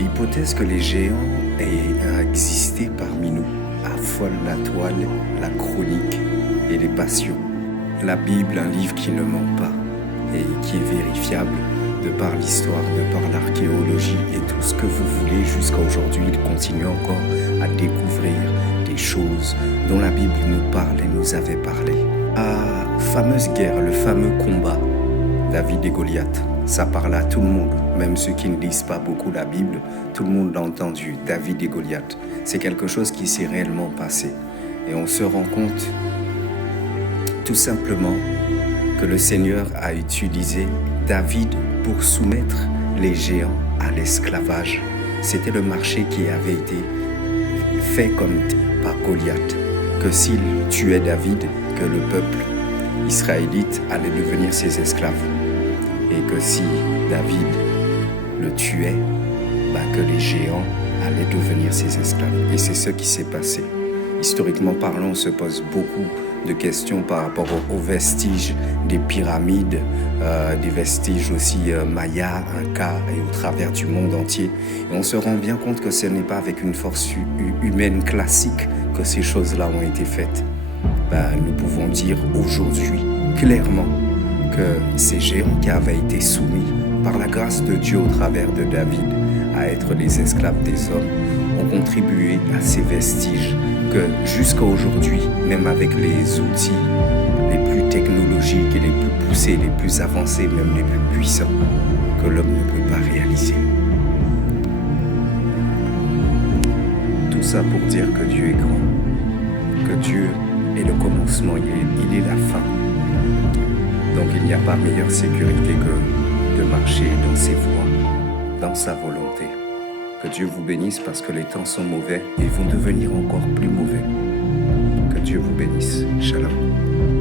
L'hypothèse que les géants aient existé parmi nous affole la toile, la chronique et les passions. La Bible, un livre qui ne ment pas et qui est vérifiable de par l'histoire, de par l'archéologie et tout ce que vous voulez jusqu'à aujourd'hui, il continue encore à découvrir des choses dont la Bible nous parle et nous avait parlé. La fameuse guerre, le fameux combat, David et Goliath, ça parle à tout le monde, même ceux qui ne lisent pas beaucoup la Bible, tout le monde l'a entendu, David et Goliath. C'est quelque chose qui s'est réellement passé. Et on se rend compte tout simplement que le Seigneur a utilisé David pour soumettre les géants à l'esclavage. C'était le marché qui avait été fait comme par Goliath, que s'il tuait David, que le peuple israélite allait devenir ses esclaves. Et que si David le tuait, que les géants allaient devenir ses esclaves. Et c'est ce qui s'est passé. Historiquement parlant, on se pose beaucoup de questions par rapport aux vestiges des pyramides, des vestiges aussi mayas, incas et au travers du monde entier. Et on se rend bien compte que ce n'est pas avec une force humaine classique que ces choses-là ont été faites. Nous pouvons dire aujourd'hui clairement que ces géants qui avaient été soumis par la grâce de Dieu au travers de David à être les esclaves des hommes ont contribué à ces vestiges que jusqu'à aujourd'hui, même avec les outils les plus technologiques et les plus poussés, les plus avancés, même les plus puissants, que l'homme ne peut pas réaliser. Tout ça pour dire que Dieu est grand, que Dieu est le commencement, il est la fin. Donc il n'y a pas meilleure sécurité que de marcher dans ses voies, dans sa volonté. Que Dieu vous bénisse parce que les temps sont mauvais et vont devenir encore plus mauvais. Que Dieu vous bénisse. Shalom.